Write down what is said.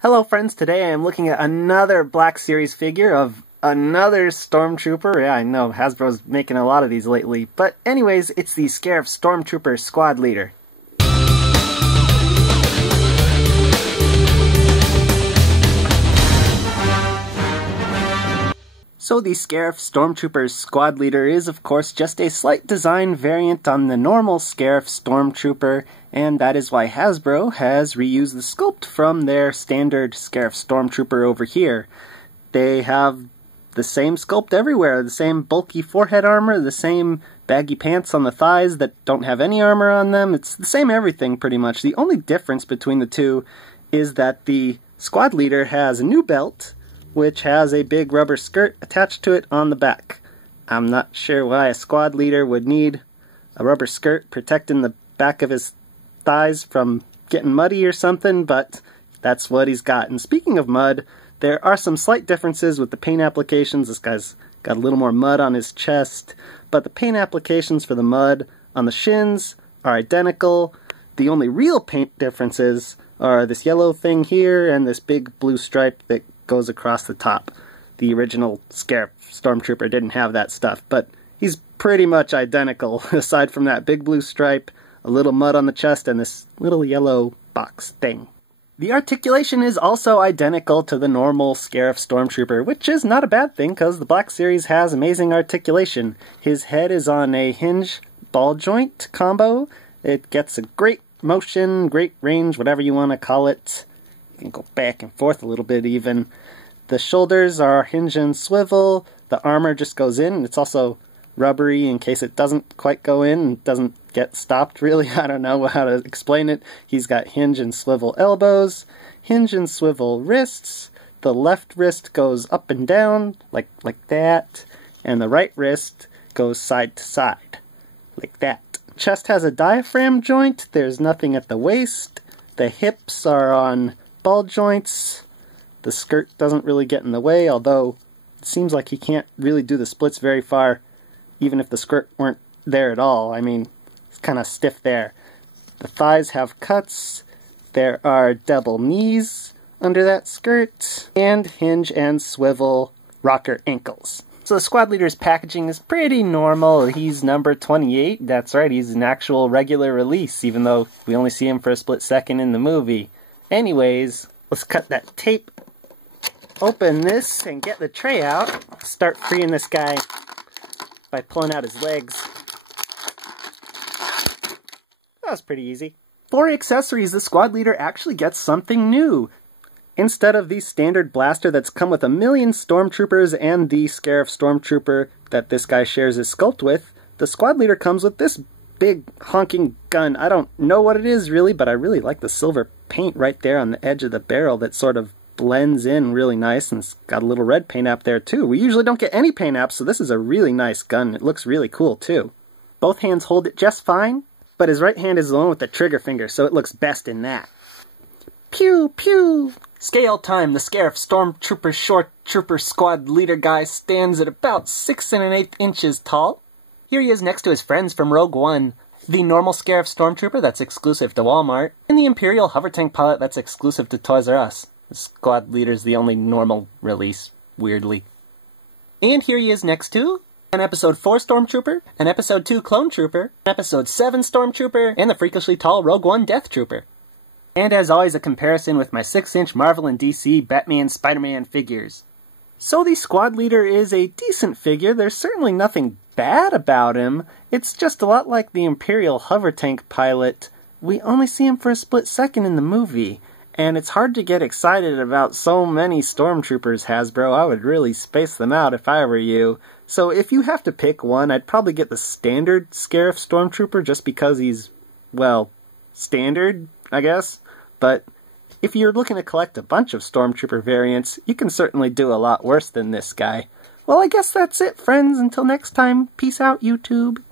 Hello friends, today I am looking at another Black Series figure of another Stormtrooper. Yeah, I know, Hasbro's making a lot of these lately. But anyways, it's the SCARIF Stormtrooper Squad Leader. So the SCARIF Stormtroopers Squad Leader is of course just a slight design variant on the normal SCARIF Stormtrooper, and that is why Hasbro has reused the sculpt from their standard SCARIF Stormtrooper over here. They have the same sculpt everywhere, the same bulky forehead armor, the same baggy pants on the thighs that don't have any armor on them. It's the same everything pretty much. The only difference between the two is that the Squad Leader has a new belt, which has a big rubber skirt attached to it on the back. I'm not sure why a Squad Leader would need a rubber skirt protecting the back of his thighs from getting muddy or something, but that's what he's got. And speaking of mud, there are some slight differences with the paint applications. This guy's got a little more mud on his chest, but the paint applications for the mud on the shins are identical. The only real paint differences are this yellow thing here and this big blue stripe that goes across the top. The original SCARIF Stormtrooper didn't have that stuff, but he's pretty much identical, aside from that big blue stripe, a little mud on the chest, and this little yellow box thing. The articulation is also identical to the normal SCARIF Stormtrooper, which is not a bad thing, because the Black Series has amazing articulation. His head is on a hinge ball joint combo. It gets a great motion, great range, whatever you want to call it. You can go back and forth a little bit even. The shoulders are hinge and swivel. The armor just goes in. It's also rubbery in case it doesn't quite go in and doesn't get stopped, really. I don't know how to explain it. He's got hinge and swivel elbows, hinge and swivel wrists. The left wrist goes up and down, like that. And the right wrist goes side to side, like that. Chest has a diaphragm joint. There's nothing at the waist. The hips are on ball joints. The skirt doesn't really get in the way, although it seems like he can't really do the splits very far, even if the skirt weren't there at all. I mean, it's kind of stiff there. The thighs have cuts. There are double knees under that skirt, and hinge and swivel rocker ankles. So the Squad Leader's packaging is pretty normal. He's number 28. That's right, he's an actual regular release, even though we only see him for a split second in the movie. Anyways, let's cut that tape, open this, and get the tray out. Start freeing this guy by pulling out his legs. That was pretty easy. For accessories, the Squad Leader actually gets something new. Instead of the standard blaster that's come with a million Stormtroopers and the SCARIF Stormtrooper that this guy shares his sculpt with, the Squad Leader comes with this big honking gun. I don't know what it is really, but I really like the silver paint right there on the edge of the barrel that sort of blends in really nice, and it's got a little red paint app there too. We usually don't get any paint apps, so this is a really nice gun. It looks really cool too. Both hands hold it just fine, but his right hand is the one with the trigger finger, so it looks best in that. Pew pew! Scale time. The SCARIF Stormtrooper Short Trooper Squad Leader guy stands at about 6 1/8 inches tall. Here he is next to his friends from Rogue One, the normal SCARIF Stormtrooper that's exclusive to Walmart, and the Imperial Hover Tank Pilot that's exclusive to Toys R Us. The Squad Leader's the only normal release, weirdly. And here he is next to an Episode 4 Stormtrooper, an Episode 2 Clone Trooper, an Episode 7 Stormtrooper, and the freakishly tall Rogue One Death Trooper. And as always, a comparison with my 6-inch Marvel and DC Batman Spider-Man figures. So the Squad Leader is a decent figure. There's certainly nothing bad about him. It's just a lot like the Imperial Hover Tank Pilot. We only see him for a split second in the movie, and it's hard to get excited about so many Stormtroopers, Hasbro. I would really space them out if I were you. So if you have to pick one, I'd probably get the standard SCARIF Stormtrooper just because he's, well, standard, I guess. But if you're looking to collect a bunch of Stormtrooper variants, you can certainly do a lot worse than this guy. Well, I guess that's it, friends. Until next time, peace out, YouTube.